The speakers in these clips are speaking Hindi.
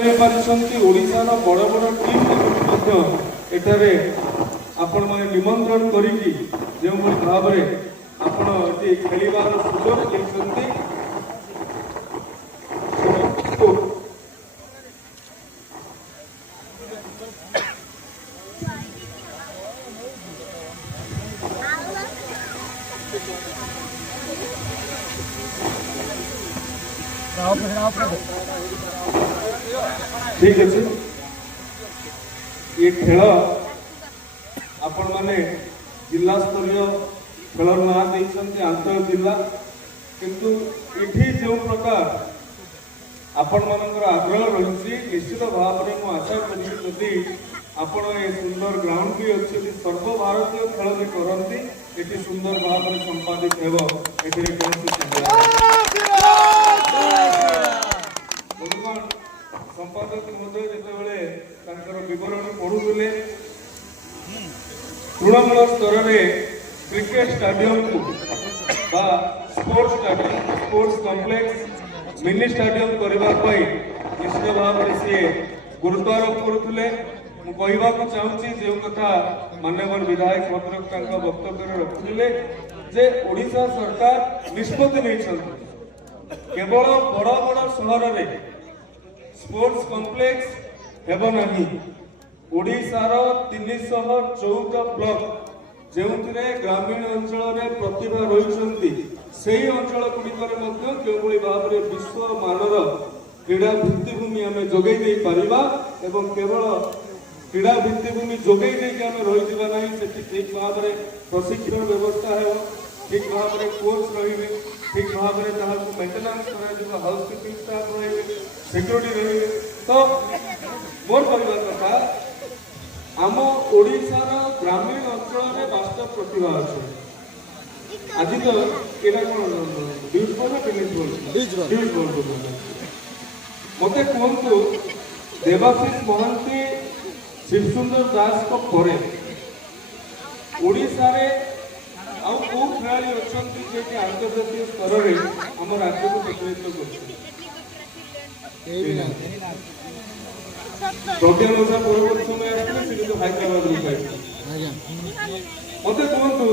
ओडिशार बड़ बड़ टीम एठारे आपण माने निमंत्रण करिकी जो भाव में आपण खेलिबार सुजोग देइछन्ती ठीक अच्छे ये खेल आपण माने जिला स्तरीय खेल ना देइछन्ती अंतर जिला किंतु इठी जो प्रकार आपण मानकर आग्रह रही निश्चित भाव में मु आशा करी जदि आपण ये सुंदर ग्राउंड भी अच्छे सर्वभारतीय खेल भी करती ये सुंदर भाव में संपादित हेब एथिरे संपादक महोदय जिते विवरण पढ़ुले तृणमूल स्तर में क्रिकेट स्टाडियम को स्पोर्ट्स कॉम्प्लेक्स मिनी स्टाडियम करने निश्चित भाव में सी गुरुत्वारोप करुले कहवाक चाहूँगी जो कथा माननीय विधायक भद्रक वक्तव्य रखुले जे ओडिशा सरकार निष्पत्ति नहीं केवल बड़ बड़ सहर में स्पोर्ट्स कॉम्प्लेक्स हेब नहीं ओडिशार 314 ब्लॉक जो ग्रामीण अंचल में प्रतिभा रही से अंचल गुड़िकर भाव में विश्व मानर क्रीड़ा भित्तिभूमि आम जोगे पारिबा एवं केवल क्रीड़ा भित्तिभूमि जोगे आम रही ना से ठीक भाव में प्रशिक्षण व्यवस्था है ठीक भाव में कोच रे ठीक भाव में मेन्टेनान्स कर हाउस कीपिंग स्टाफ रे सिक्योरिटी रे तो मोर कहवा कथा आम ओडिशार ग्रामीण अंचल में वास्तव प्रतिभा अच्छे आज तो यहाँ कौन बीच बॉल टेनिस बॉल मत कहतु देवाशीष महांती शिवसुंदर दास को परे ओडिशा रे आउ को खेलाड़ी अच्छा जे अंतर्जातीय स्तर में आम राज्य को प्रतिनिधित्व कर प्रज्ञान ओझा परवर्त समय आसते हैदराबाद मत कहतु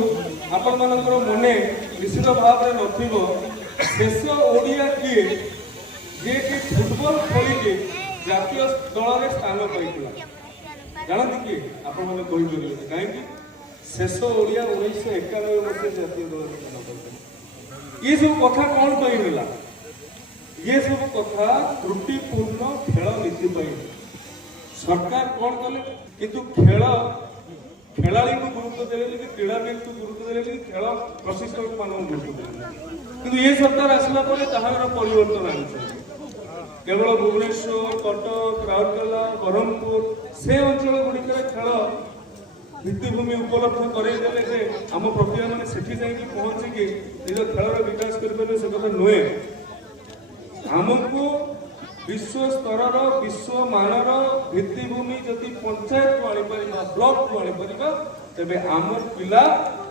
आपण मानकर मने निश्चित भाव में नथिबो शेष ओडिया किए जे कि फुटबॉल खेली जातीय दल में स्थान पाइला जानती किए आपण माने कहि परिबे काहे शेष ओडिया 1991 मसीह जातीय दल में स्थान पाइला ये सब कथा कौन पाइला ये सब कथा त्रुटिपूर्ण खेल नीति पाई सरकार कौन कले किंतु खेल खेलाड़ी को गुरुत्व देले क्रीड़ाविद को गुरुत्व देले खेल प्रशिक्षक मान गुरुत्व देले किंतु ये सरकार आसला पर ताहार परिवर्तन आनी केवल भुवनेश्वर कटक राउरकेला ब्रह्मपुर से अंचल गुड़िकर खेल भित्तिभूमि उपलब्ध करदेले जे आम प्रतिभा मैंने सेठी जाइए पहुंचिकी निज खेलर विकास करें से कथा नुहे आमको विश्व स्तर विश्व मानर भित्तिभूमि जदि पंचायत को आनीपर ब्लॉक को आनीपर तेरे आम पिला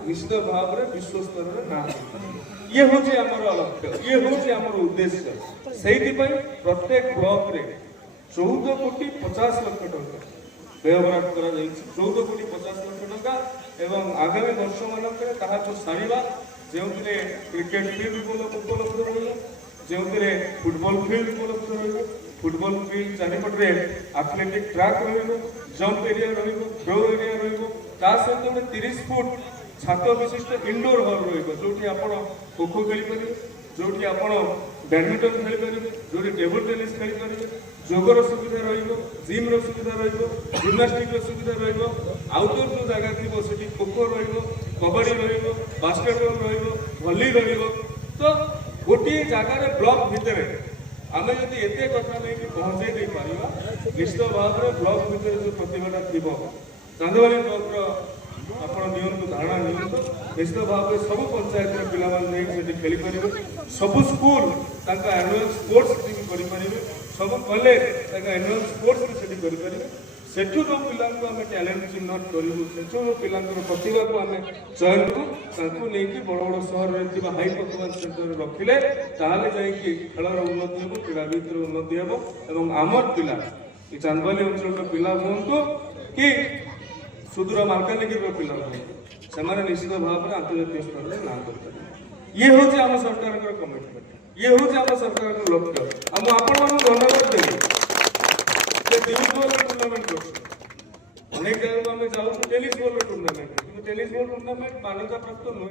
निश्चित भाव में विश्व स्तर में ना ये हूँ लक्ष्य ये हूँ उद्देश्य से प्रत्येक ब्लॉक रे 14 कोटी 50 लाख टका व्यवहार कर 14 कोटी 50 लाख टका एवं आगामी वर्ष मानक सारा जो क्रिकेट फील्ड उपलब्ध रही जो फुटबॉल फील्ड उपलब्ध रही फुटबॉल फील्ड चारिपटे athletic track jump area throw area सहित गोटे 30 फुट छात विशिष्ट इंडोर हॉल जो खो खो खेली पारे जो बैडमिंटन खेली पारे जो टेबल टेनिस खेली पारे जोगर सुविधा रिम सुविधा जिम्नास्टिक सुविधा आउटडोर जो जगह थी से खो खो कबड्डी बास्केटबॉल भली तो गोटे जगार ब्लॉक भितर आम जब एत कथा नहीं पहुँचे दे पारा निश्चित भाव में ब्लॉक भितर जो प्रतिभा थी चांदवाली ब्लॉक आप धारणा नियंतु निश्चित भाव में सब पंचायत पे खेली पारे सब स्कूल एनुअल स्पोर्ट्स करें सब कॉलेज एनुअल स्पोर्ट्स करें सेठू जो पिला आम टैलेंट चिन्हट करूँ सेठू पिला प्रतिभा को आम चयन करूँ नहीं बड़ बड़ सहर में हाई परफॉर्मेंस सेंटर रखिले ताहले जाइए खेलर उन्नति हम क्रीड़ाविद उन्नति हम और आमर पिला चांदबाली अंचल पिला हूँ कि सुदूर मालकानगिरी पिला हूँ से निश्चित भाव में अंतर्जातीय स्तर में ना कर ये हूँ आम सरकार कमिटमेंट ये हूँ आम सरकार लक्ष्य आपण धन्यवाद देवी टूर्णामेंट अनेक जगह tennis ball tournament tennis ball tournament मान्यता प्राप्त नुहे।